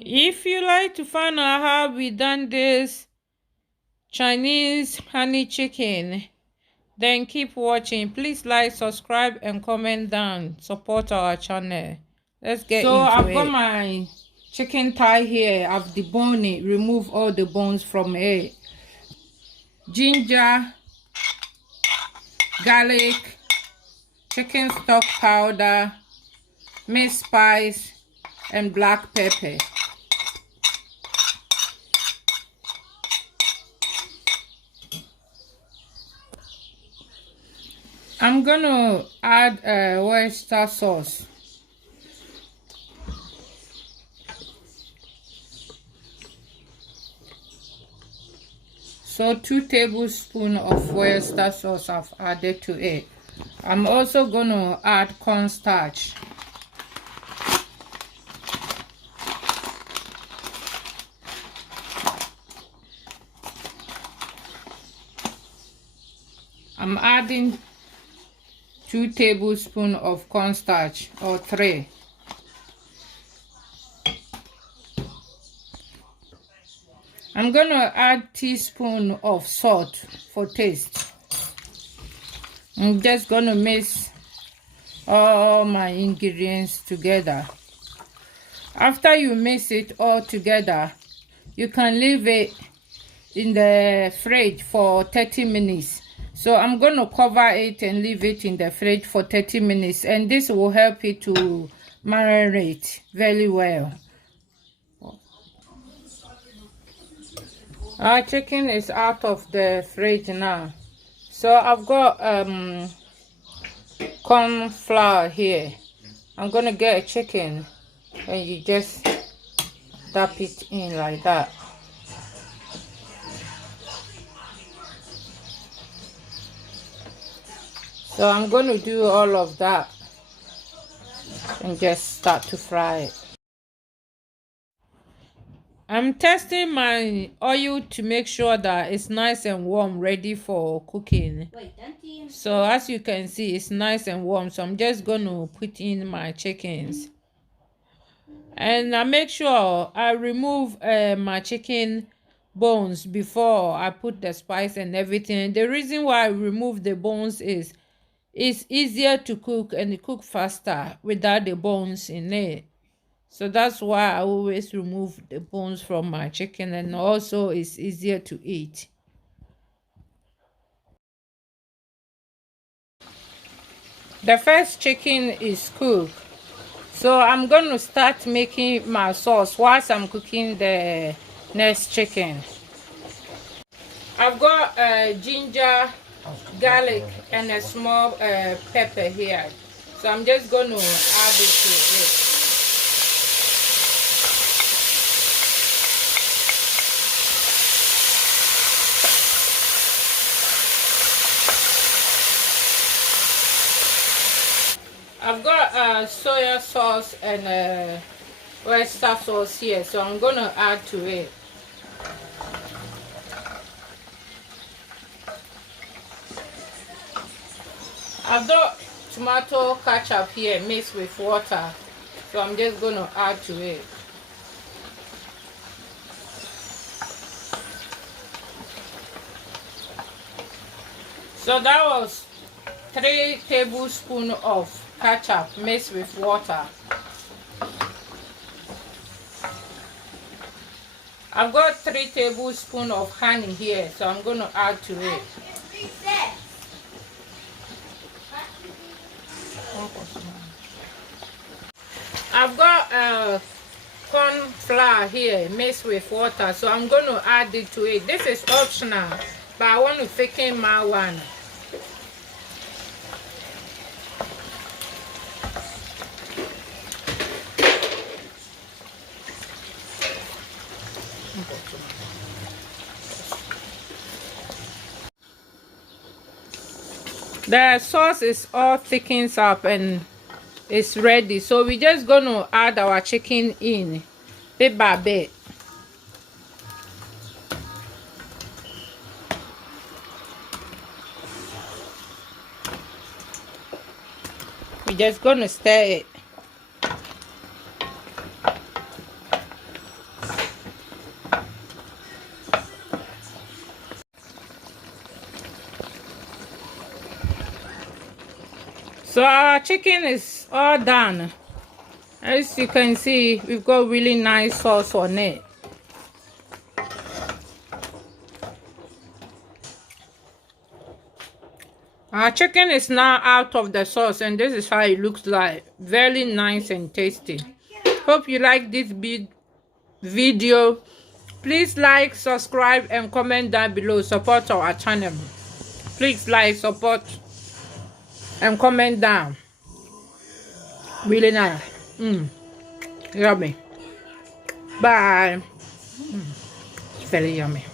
If you like to find out how we done this Chinese honey chicken, then keep watching. Please like, subscribe, and comment down. Support our channel. Let's get into it. So I've got my chicken thigh here. I've deboned it, remove all the bones from it. Ginger, garlic, chicken stock powder, minced spice, and black pepper. I'm gonna add oyster sauce. So 2 tablespoons of oyster sauce I've added to it. I'm also gonna add cornstarch. I'm adding 2 tablespoons of cornstarch, or 3. I'm gonna add teaspoon of salt for taste. I'm just gonna mix all my ingredients together. After you mix it all together, you can leave it in the fridge for 30 minutes. So I'm going to cover it and leave it in the fridge for 30 minutes, and this will help it to marinate very well. Our chicken is out of the fridge now. So I've got cornflour here. I'm going to get a chicken and you just dip it in like that. So I'm going to do all of that and just start to fry it. I'm testing my oil to make sure that it's nice and warm, ready for cooking. So as you can see, it's nice and warm. So I'm just going to put in my chickens. And I make sure I remove my chicken bones before I put the spice and everything. The reason why I remove the bones is it's easier to cook and it cook faster without the bones in it. So that's why I always remove the bones from my chicken, and also it's easier to eat. The first chicken is cooked. So I'm going to start making my sauce whilst I'm cooking the next chicken. I've got ginger, garlic, and a small pepper here. So I'm just going to add it to it. I've got soya sauce and oyster sauce here, so I'm going to add to it. I've got tomato ketchup here mixed with water, so I'm just going to add to it. So that was 3 tablespoons of ketchup mixed with water. I've got 3 tablespoons of honey here, so I'm going to add to it. I've got corn flour here mixed with water, so I'm going to add it to it. This is optional, but I want to thicken my one. The sauce is all thickened up and it's ready, so we're just going to add our chicken in bit by bit. We're just going to stir it. So our chicken is all done. As you can see, we've got really nice sauce on it. Our chicken is now out of the sauce, and this is how it looks like. Very nice and tasty. Hope you like this big video. Please like, subscribe, and comment down below. Support our channel. Please like, support, and comment down. Really nice. Yummy. Bye. It's very yummy.